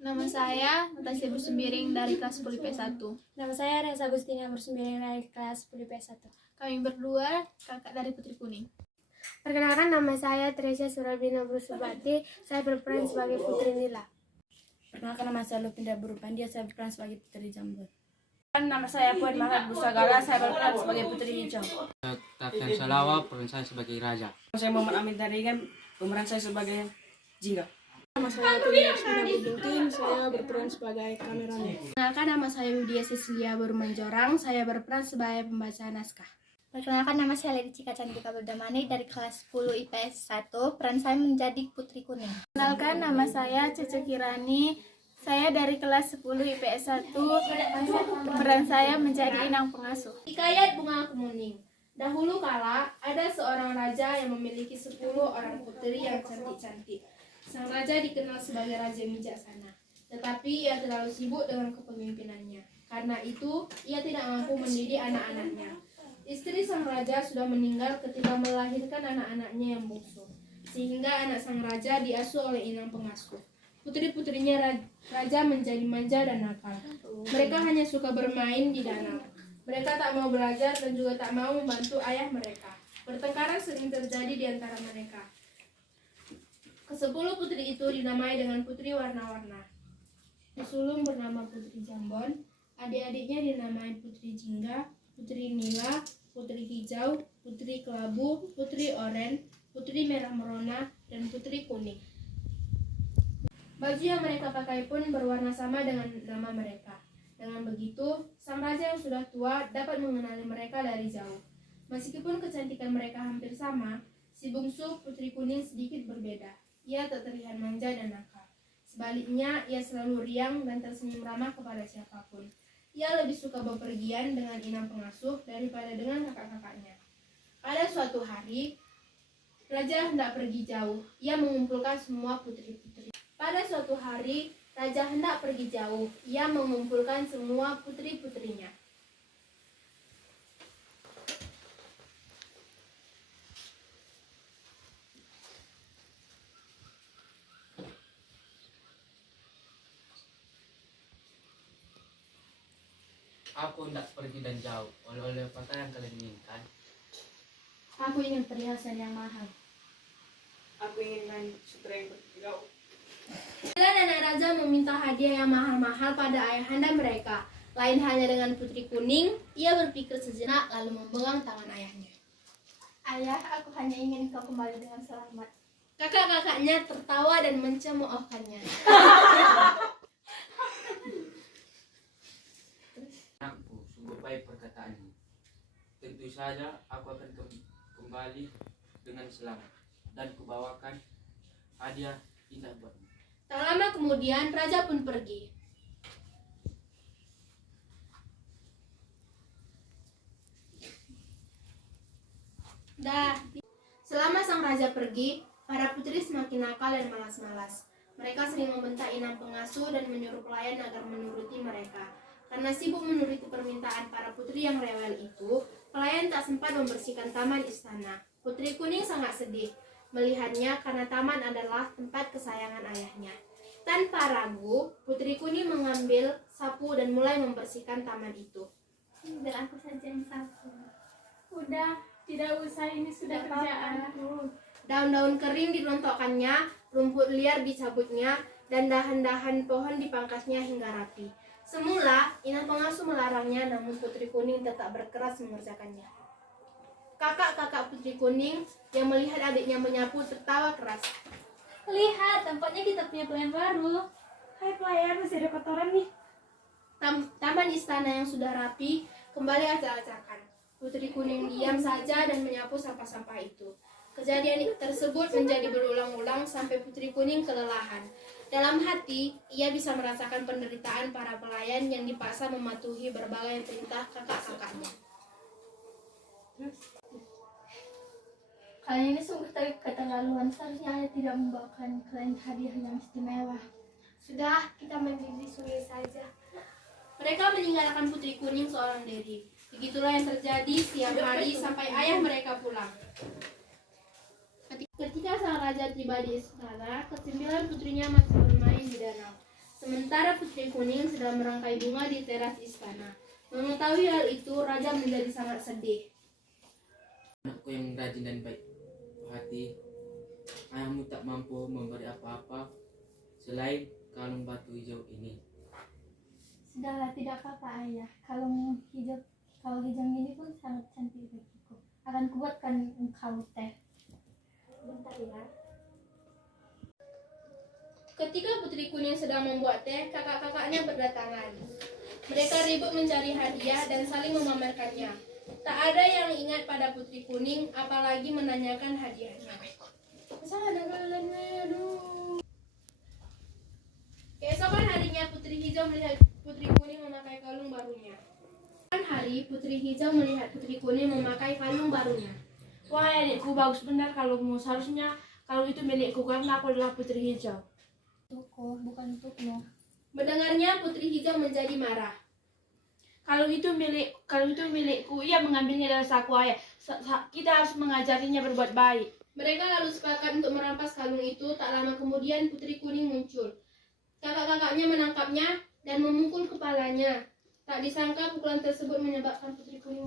Nama saya Natasha Bersembiring dari kelas 10 IP1. Nama saya Reza Agustina Bersembiring dari kelas 10 IP1. Kami berdua kakak dari Putri Kuning. Perkenalkan, nama saya Tresia Surabina Brusubati. Saya berperan sebagai Putri Nila. Perkenalkan, nama saya Lupinda Burupandia. Saya berperan sebagai Putri Jambon. Nama saya Puan Mahat Busagala. Saya berperan sebagai Putri Hijau. Tapian Salawa, peran saya sebagai Raja. Saya Muhammad Amin Tarigan. Pemeran saya sebagai Jingga. Nama saya Tia Yasmina Budinting. Saya berperan sebagai kameramen. Perkenalkan, nama saya Widya Cecilia Bermanjorang. Saya berperan sebagai pembaca naskah. Perkenalkan, nama saya Lady Cika Cantika Berdamani dari kelas 10 IPS 1. Peran saya menjadi Putri Kuning. Perkenalkan, nama saya Cece Kirani. Saya dari kelas 10 IPS 1. Peran saya menjadi inang pengasuh. Hikayat Bunga Kemuning. Dahulu kala, ada seorang raja yang memiliki 10 orang putri yang cantik-cantik. Sang raja dikenal sebagai raja yang bijaksana, tetapi ia terlalu sibuk dengan kepemimpinannya. Karena itu, ia tidak mampu mendidik anak-anaknya. Istri sang raja sudah meninggal ketika melahirkan anak-anaknya yang bungsu, sehingga anak sang raja diasuh oleh inang pengasuh. Putri-putrinya raja menjadi manja dan nakal. Mereka hanya suka bermain di danau. Mereka tak mau belajar dan juga tak mau membantu ayah mereka. Pertengkaran sering terjadi di antara mereka. Ke-10 putri itu dinamai dengan putri warna-warna. Sulung bernama Putri Jambon, adik-adiknya dinamai Putri Jingga, Putri Nila, Putri Hijau, Putri Kelabu, Putri Oren, Putri Merah Merona, dan Putri Kuning. Baju yang mereka pakai pun berwarna sama dengan nama mereka. Dengan begitu, sang raja yang sudah tua dapat mengenali mereka dari jauh. Meskipun kecantikan mereka hampir sama, si bungsu Putri Kuning sedikit berbeda. Ia tak terlihat manja dan nakal. Sebaliknya, ia selalu riang dan tersenyum ramah kepada siapapun. Ia lebih suka bepergian dengan inang pengasuh daripada dengan kakak-kakaknya. Pada suatu hari, raja hendak pergi jauh. Ia mengumpulkan semua putri-putri. Pada suatu hari, raja hendak pergi jauh. Ia mengumpulkan semua putri-putrinya. Aku hendak pergi dan jauh. Oleh-oleh apa yang kalian inginkan? Aku ingin perhiasan yang mahal. Aku ingin main sutra yang berkilau. Sembilan anak raja meminta hadiah yang mahal-mahal pada ayahanda mereka. Lain halnya dengan Putri Kuning, ia berpikir sejenak lalu memegang tangan ayahnya. Ayah, aku hanya ingin kau kembali dengan selamat. Kakak-kakaknya tertawa dan mencemoohkannya. Anakku, sungguh baik perkataanmu. Tentu saja aku akan kembali dengan selamat dan kubawakan hadiah indah buatmu. Tak lama kemudian, raja pun pergi. Selama sang raja pergi, para putri semakin nakal dan malas-malas. Mereka sering membentak inang pengasuh dan menyuruh pelayan agar menuruti mereka. Karena sibuk menuruti permintaan para putri yang rewel itu, pelayan tak sempat membersihkan taman istana. Putri Kuning sangat sedih melihatnya karena taman adalah tempat kesayangan ayahnya. Tanpa ragu, Putri Kuning mengambil sapu dan mulai membersihkan taman itu. Biar aku saja yang sapu. Udah, tidak usah, ini sudah kerjaanku. Daun-daun kering dirontokkannya, rumput liar dicabutnya, dan dahan-dahan pohon dipangkasnya hingga rapi. Semula, inang pengasuh melarangnya, namun Putri Kuning tetap berkeras mengerjakannya. Kakak-kakak Putri Kuning yang melihat adiknya menyapu tertawa keras. Lihat, tampaknya kita punya pelayan baru. Hai pelayan, masih ada kotoran nih. Taman istana yang sudah rapi kembali acak-acakan. Putri Kuning diam saja dan menyapu sampah-sampah itu. Kejadian tersebut menjadi berulang-ulang sampai Putri Kuning kelelahan. Dalam hati, ia bisa merasakan penderitaan para pelayan yang dipaksa mematuhi berbagai perintah kakak-kakaknya. Kalian ini sungguh keterlaluan. Seharusnya ayah tidak membawakan kalian hadiah yang istimewa. Sudah, kita menyusui saja. Mereka meninggalkan Putri Kuning seorang diri. Begitulah yang terjadi setiap hari sampai ayah mereka pulang. Ketika sang raja tiba di istana, ke-9 putrinya masih bermain di danau. Sementara Putri Kuning sedang merangkai bunga di teras istana. Mengetahui hal itu, Raja menjadi sangat sedih. Anakku yang rajin dan baik hati, ayahmu tak mampu memberi apa-apa selain kalung batu hijau ini. Sudahlah, tidak apa-apa ayah. Kalau hijau ini pun sangat cantik bagiku. Akan kubuatkan engkau teh. Bentar ya. Ketika Putri Kuning sedang membuat teh, kakak-kakaknya berdatangan. Mereka ribut mencari hadiah dan saling memamerkannya. Tak ada yang ingat pada Putri Kuning, apalagi menanyakan hadiahnya. Keesokan harinya Putri Hijau melihat Putri Kuning memakai kalung barunya. Keesokan hari Putri Hijau melihat Putri Kuning memakai kalung barunya. Wahai adikku, bagus benar kalungmu. Seharusnya kalung itu milikku karena aku adalah Putri Hijau. Untukku, bukan untukmu. Mendengarnya Putri Hijau menjadi marah. Kalung itu milikku. Ia mengambilnya dari saku ayah. Kita harus mengajarinya berbuat baik. Mereka lalu sepakat untuk merampas kalung itu. Tak lama kemudian Putri Kuning muncul. Kakak-kakaknya menangkapnya dan memukul kepalanya. Tak disangka pukulan tersebut menyebabkan Putri Kuning